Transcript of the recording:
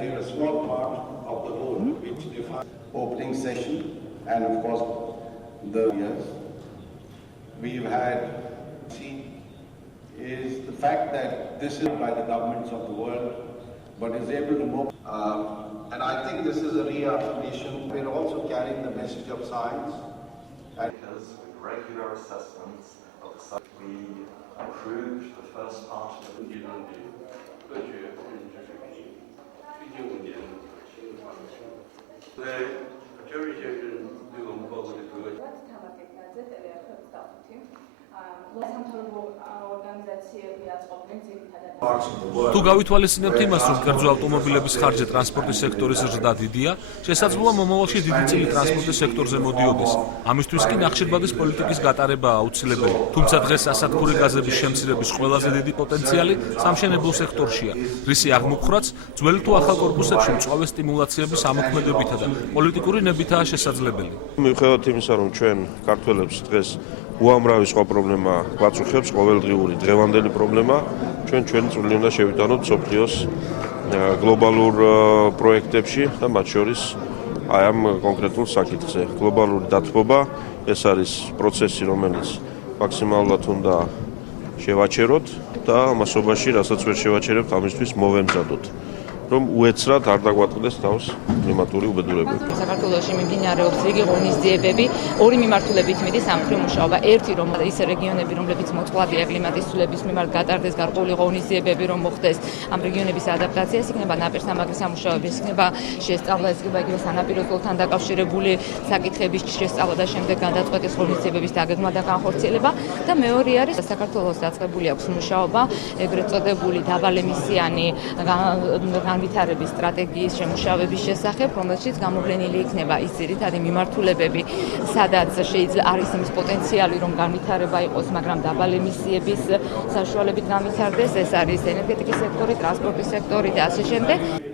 they're a small part of the whole, which defines opening session and of course the years. We've had is the fact that this is by the governments of the world, but is able to move. And I think this is a reaffirmation. We're also carrying the message of science. Because with regular assessments of the site, we approved the first part of the თუ გავითვალისწინებთ იმას, რომ კერძო ავტომობილების ხარჯი ტრანსპორტის სექტორის ზრდა დიდია, შესაძლოა მომავალში დიდი წილი ტრანსპორტის სექტორზე მოდიოდეს. ამისთვის კი ნახშირბადის პოლიტიკის გატარებაა აუცილებელი. თუმცა დღეს სასათბური გაზების შემცირების ყველაზე დიდი პოტენციალი სამშენებლო სექტორშია, რისი აღმოფხვრაც ძველი თუ ახალ კორპუსებში მწვავე სტიმულაციების ამოქმედებითა და პოლიტიკური ნებითაა შესაძლებელი. მიუხედავად იმისა, რომ ჩვენ ქართველებს დღეს უამრავი სხვა პრობლემა გვაწუხებს, ყოველდღიური დღევანდელი პრობლემა, ჩვენ წვლილი უნდა შევიტანოთ მსოფლიოს გლობალურ პროექტებში და მათ შორის აი ამ კონკრეტულ საკითხზე. გლობალური დათბობა ეს არის პროცესი, რომელიც მაქსიმალურად უნდა შევაჩეროთ და ამასობაში, რასაც ვერ შევაჩერებთ, ამისთვის მოვემზადოთ, რომ უეცრად არ დაგვატყდეს თავს კლიმატური უბედურებები. საქართველოში მიმდინარეობს რიგი ღონისძიებები, ორი მიმართულებით მიდის ამ მხრივ მუშაობა. ერთი, რომ ის რეგიონები, რომლებიც მოწყვლადია კლიმატის ცვლილების მიმართ გატარდეს გარკვეული ღონისძიებები, რომ მოხდეს ამ რეგიონების ადაპტაცია, ეს იქნება ნაპირსამაგრის სამუშაოები, ეს იქნება შესწავლა, ეს იქნება იგივე სანაპირო ზოლთან დაკავშირებული საკითხების შესწავლა და შემდეგ გადაწყვეტის ღონისძიებების დაგეგმვა და განხორციელება. და მეორე არის საქართველოს დაწყებული აქვს მუშაობა, ეგრეთ წოდებული დაბალემისიანი განვითარების სტრატეგიის შემუშავების შესახებ, რომელშიც გამოვლენილი იქნება ის ძირითადი მიმართულებები, სადაც შეიძლება არის იმის პოტენციალი, რომ განვითარება იყოს, მაგრამ დაბალემისიების საშუალებით განვითარდეს, ეს არის ენერგეტიკის სექტორი, ტრანსპორტის სექტორი და ასე შემდეგ.